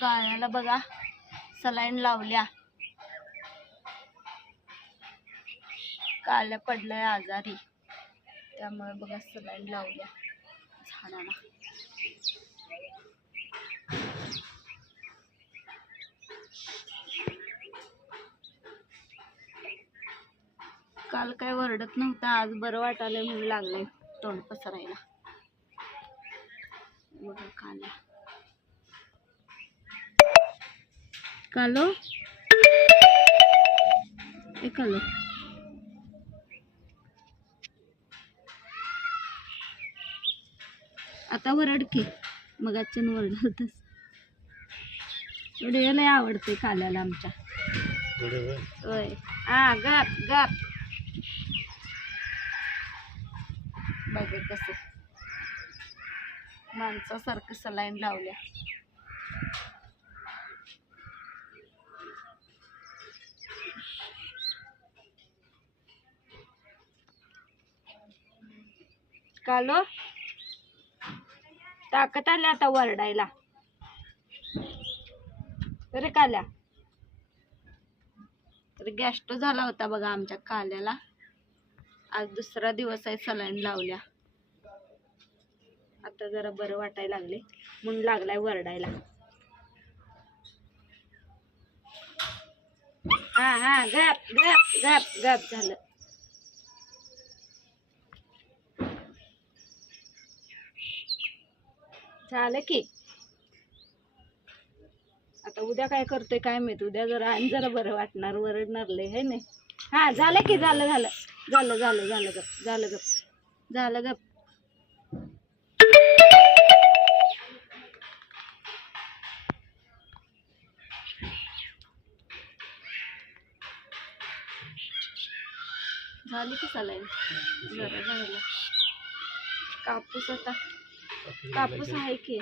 कानाला बघा सलाईन लावल्या, काल्या पडलाय आजारी, त्यामुळे बघा सलाईन लावल्या झाडाला. काल काय वरडत नव्हता, आज बरं वाटायलंय म्हणून लागलंय तोंड पसरायला. बघा काल्या. कालो ए कालो, आता वरड की, मग आजच्यानं वरड होतस. व्हिडिओ लय आवडते काल्याला आमच्या. होय हा गप गप. बघा कसं माणसासारखं सलाईन लावल्या. कालो ताकद आली आता वरडायला. अरे काल्या, तर गॅस्ट्रो झाला होता बघा आमच्या काल्याला. आज दुसरा दिवस आहे सलाईन लावल्या. आता जरा बरं वाटायला लागले म्हणून लागलाय वरडायला. हा हा गप गप गप गप झालं. झालं की आता उद्या काय करतोय काय माहित. उद्या जरा आणि जरा बरं वाटणार, वरडणार लय है नाही. हा झालं की, झालं झालं झालं झालं झालं गप झालं गप झालं गप. झाली की सलाईन जरा झालं. कापूस आता कापूस आहे की